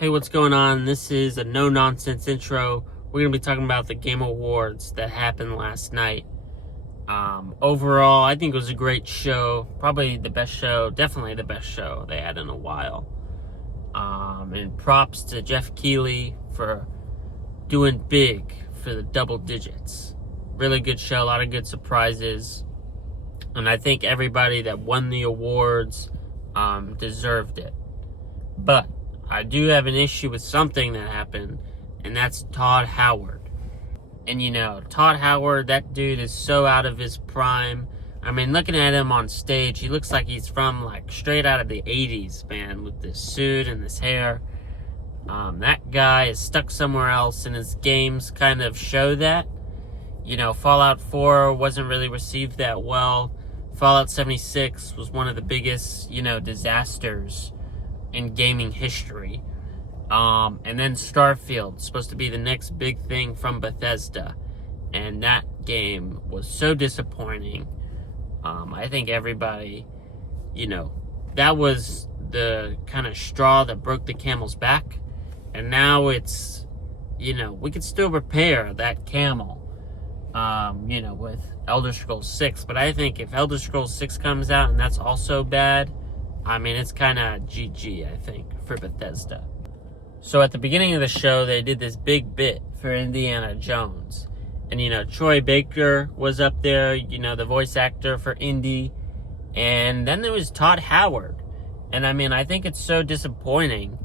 Hey, what's going on? This is a no-nonsense intro. We're going to be talking about the Game Awards that happened last night. Overall, I think it was a great show. Probably the best show, definitely the best show they had in a while. And props to Jeff Keighley for doing big for the double digits. Really good show, a lot of good surprises. And I think everybody that won the awards deserved it. But I do have an issue with something that happened, and that's Todd Howard. And Todd Howard, that dude is so out of his prime. I mean, looking at him on stage, he looks like he's from straight out of the 80s, man, with this suit and this hair. That guy is stuck somewhere else, and his games kind of show that. Fallout 4 wasn't really received that well. Fallout 76 was one of the biggest, disasters in gaming history. And then Starfield, supposed to be the next big thing from Bethesda. And that game was so disappointing. I think everybody, that was the kind of straw that broke the camel's back. And now it's, we could still repair that camel, with Elder Scrolls 6. But I think if Elder Scrolls 6 comes out and that's also bad, I mean, it's kind of GG, I think, for Bethesda. So at the beginning of the show, they did this big bit for Indiana Jones. And, Troy Baker was up there, the voice actor for Indy. And then there was Todd Howard. And, I think it's so disappointing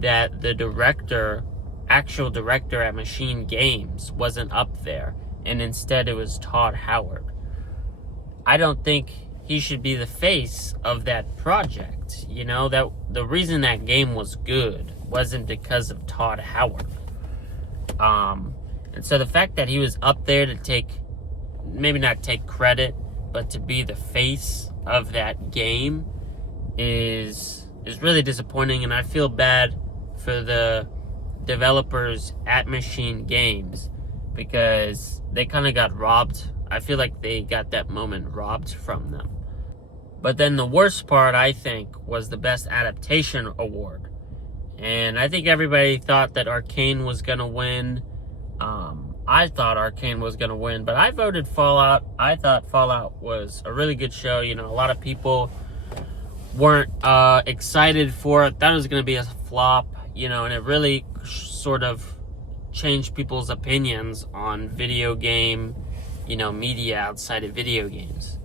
that the actual director at Machine Games wasn't up there. And instead it was Todd Howard. I don't think he should be the face of that project. That the reason that game was good wasn't because of Todd Howard. And so the fact that he was up there to maybe not take credit, but to be the face of that game is really disappointing. And I feel bad for the developers at Machine Games because they kind of got robbed. I feel like they got that moment robbed from them. But then the worst part, I think, was the Best Adaptation Award. And I think everybody thought that Arcane was going to win. I thought Arcane was going to win, but I voted Fallout. I thought Fallout was a really good show. A lot of people weren't excited for it. Thought it was going to be a flop, and it really sort of changed people's opinions on video game, media outside of video games.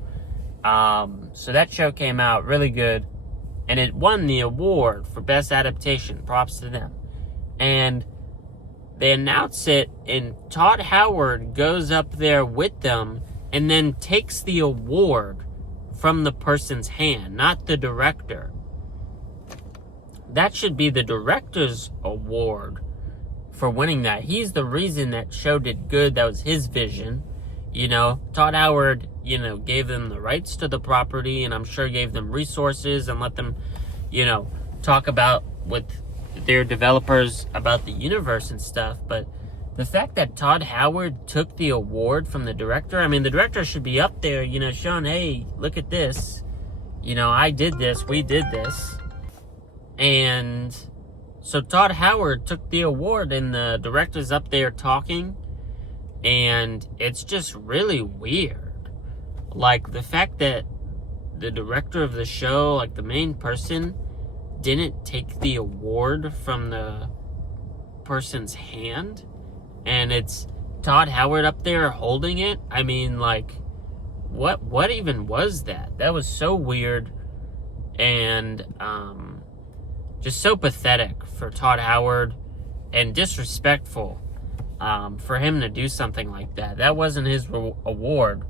So that show came out really good, and it won the award for Best Adaptation. Props to them. And they announce it, and Todd Howard goes up there with them and then takes the award from the person's hand, not the director. That should be the director's award for winning that. He's the reason that show did good. That was his vision. Todd Howard, gave them the rights to the property, and I'm sure gave them resources and let them, talk about with their developers about the universe and stuff. But the fact that Todd Howard took the award from the director, the director should be up there, showing, hey, look at this. I did this, we did this. And so Todd Howard took the award, and the director's up there talking. And it's just really weird. The fact that the director of the show, the main person, didn't take the award from the person's hand. And it's Todd Howard up there holding it. What even was that? That was so weird. And just so pathetic for Todd Howard. And disrespectful. For him to do something like that. That wasn't his award.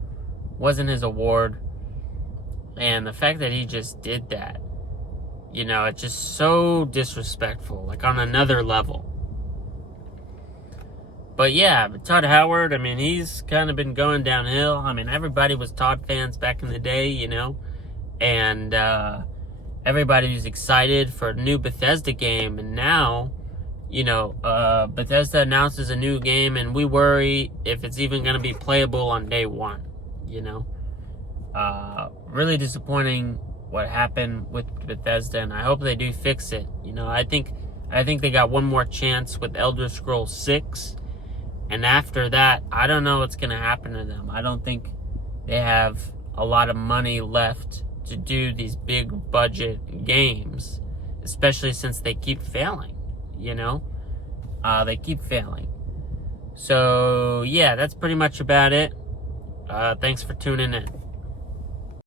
Wasn't his award. And the fact that he just did that, it's just so disrespectful, on another level. But yeah, Todd Howard, he's kind of been going downhill. Everybody was Todd fans back in the day, and everybody was excited for a new Bethesda game, and now Bethesda announces a new game, and we worry if it's even going to be playable on day one, Really disappointing what happened with Bethesda, and I hope they do fix it. I think I think they got one more chance with Elder Scrolls 6. And after that, I don't know what's going to happen to them. I don't think they have a lot of money left to do these big budget games, especially since they keep failing, you know? They keep failing. So, yeah, that's pretty much about it. Thanks for tuning in.